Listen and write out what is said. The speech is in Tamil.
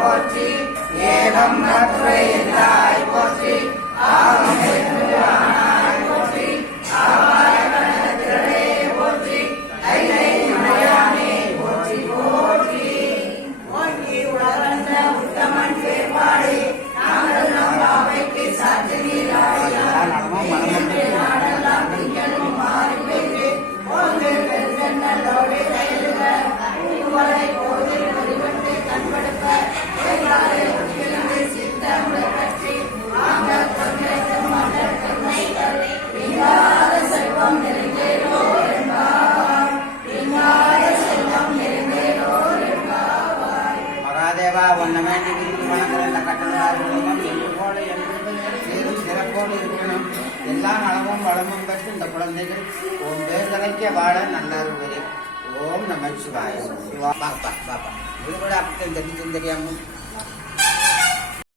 போற்றி ஏகம் மதுரை எந்தாய் போற்றி ஆகம் போற்றி ஆவாய கணத்திரளே போற்றி ஐலை மலையானே போற்றி போற்றி ஓங்கி உலகந்த உத்தமன் பேர்பாடி நாங்கள் நம் பாவைக்கு சாட்சி நீராடியார் நாடெல்லாம் திங்களும் மாறி பெய்து ஓங்கு பெருந்தன்னலோடு ரயிலுக உங்களை போதில் முடிவெட்டு கண்படுத்த வேளாறு உட்கிழந்து சித்தமுறை பற்றி ஆங்க தொன்னைக்கு மலர் தொன்னை இங்காத செல்வம் நிறைந்தேரோ என்பார் இங்காத செல்வம் நிறைந்தேரோ என்பார். மகாதேவா உன்னை வேண்டி விரும்பி வணங்குற இந்த கட்டணார்களும் எங்கோடு சேரும் சிறப்போடு இருக்கணும். எல்லா நலமும் வளமும் பெற்று இந்த குழந்தைகள் உன் பேர் தலைக்க வாழ நல்லாருவரே. ஓம் நம சிவாய. பாப்பா பாப்பா இது கூட அப்படி தெரியாம